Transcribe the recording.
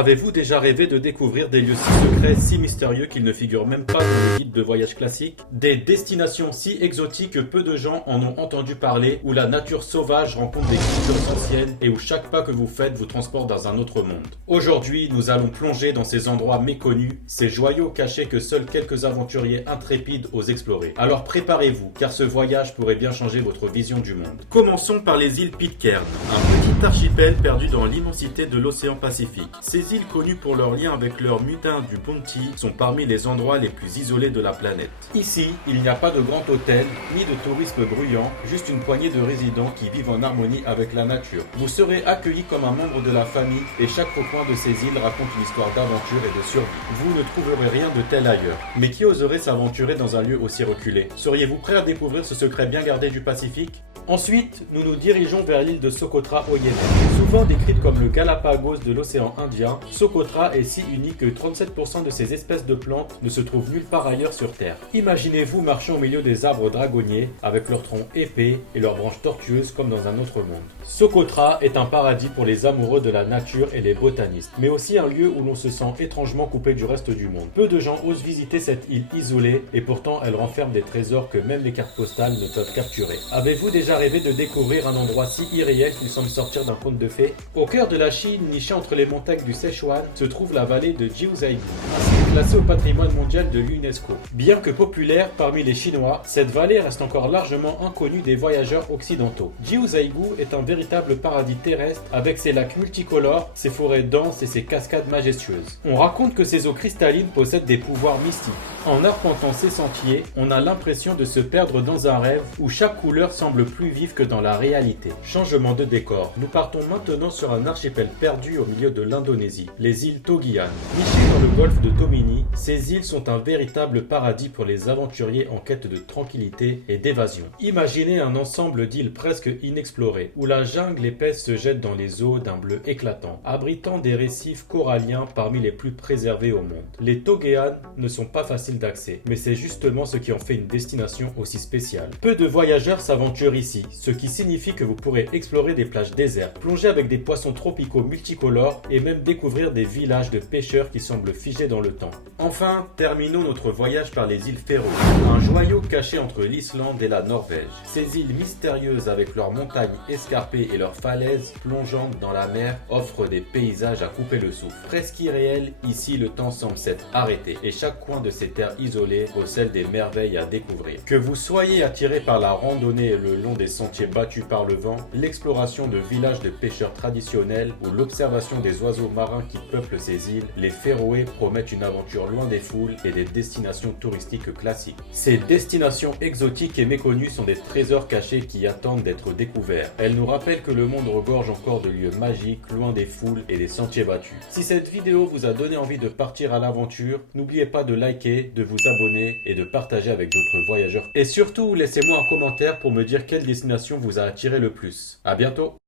Avez-vous déjà rêvé de découvrir des lieux si secrets, si mystérieux qu'ils ne figurent même pas dans les guides de voyage classiques? Des destinations si exotiques que peu de gens en ont entendu parler, où la nature sauvage rencontre des cultures anciennes et où chaque pas que vous faites vous transporte dans un autre monde. Aujourd'hui, nous allons plonger dans ces endroits méconnus, ces joyaux cachés que seuls quelques aventuriers intrépides osent explorer. Alors préparez-vous, car ce voyage pourrait bien changer votre vision du monde. Commençons par les îles Pitcairn, un petit archipel perdu dans l'immensité de l'océan Pacifique. Ces îles connues pour leur lien avec leur mutin du Bounty sont parmi les endroits les plus isolés de la planète. Ici, il n'y a pas de grand hôtel, ni de tourisme bruyant, juste une poignée de résidents qui vivent en harmonie avec la nature. Vous serez accueillis comme un membre de la famille et chaque recoin de ces îles raconte une histoire d'aventure et de survie. Vous ne trouverez rien de tel ailleurs. Mais qui oserait s'aventurer dans un lieu aussi reculé? Seriez-vous prêt à découvrir ce secret bien gardé du Pacifique? Ensuite, nous nous dirigeons vers l'île de Socotra au Yémen. Souvent décrite comme le Galapagos de l'océan Indien, Socotra est si unique que 37% de ses espèces de plantes ne se trouvent nulle part ailleurs sur Terre. Imaginez-vous marchant au milieu des arbres dragonniers avec leurs troncs épais et leurs branches tortueuses comme dans un autre monde. Socotra est un paradis pour les amoureux de la nature et les botanistes, mais aussi un lieu où l'on se sent étrangement coupé du reste du monde. Peu de gens osent visiter cette île isolée et pourtant elle renferme des trésors que même les cartes postales ne peuvent capturer. Avez-vous déjà rêvé de découvrir un endroit si irréel qu'il semble sortir d'un conte de fées? Au cœur de la Chine, nichée entre les montagnes du Sichuan, se trouve la vallée de Jiuzhaigou, un site classé au patrimoine mondial de l'UNESCO. Bien que populaire parmi les Chinois, cette vallée reste encore largement inconnue des voyageurs occidentaux. Jiuzhaigou est un véritable paradis terrestre avec ses lacs multicolores, ses forêts denses et ses cascades majestueuses. On raconte que ces eaux cristallines possèdent des pouvoirs mystiques. En arpentant ces sentiers, on a l'impression de se perdre dans un rêve où chaque couleur semble plus vive que dans la réalité. Changement de décor. Nous partons maintenant sur un archipel perdu au milieu de l'Indonésie, les îles Togian. Nichées dans le golfe de Tomini, ces îles sont un véritable paradis pour les aventuriers en quête de tranquillité et d'évasion. Imaginez un ensemble d'îles presque inexplorées, où la jungle épaisse se jette dans les eaux d'un bleu éclatant, abritant des récifs coralliens parmi les plus préservés au monde. Les Togian ne sont pas faciles d'accès, mais c'est justement ce qui en fait une destination aussi spéciale. Peu de voyageurs s'aventurent ici, ce qui signifie que vous pourrez explorer des plages désertes, plonger avec des poissons tropicaux multicolores et même découvrir des villages de pêcheurs qui semblent figés dans le temps. Enfin, terminons notre voyage par les îles Féroé, un joyau caché entre l'Islande et la Norvège. Ces îles mystérieuses avec leurs montagnes escarpées et leurs falaises plongeantes dans la mer offrent des paysages à couper le souffle. Presque irréel, ici le temps semble s'être arrêté et chaque coin de ces terres isolées recèle des merveilles à découvrir. Que vous soyez attiré par la randonnée le long des sentiers battus par le vent, l'exploration de villages de pêcheurs traditionnels ou l'observation des oiseaux marins qui peuplent ces îles, les Féroé promettent une aventure loin des foules et des destinations touristiques classiques. Ces destinations exotiques et méconnues sont des trésors cachés qui attendent d'être découverts. Elles nous rappellent que le monde regorge encore de lieux magiques, loin des foules et des sentiers battus. Si cette vidéo vous a donné envie de partir à l'aventure, n'oubliez pas de liker, de vous abonner et de partager avec d'autres voyageurs. Et surtout, laissez-moi un commentaire pour me dire quelle destination vous a attiré le plus. À bientôt!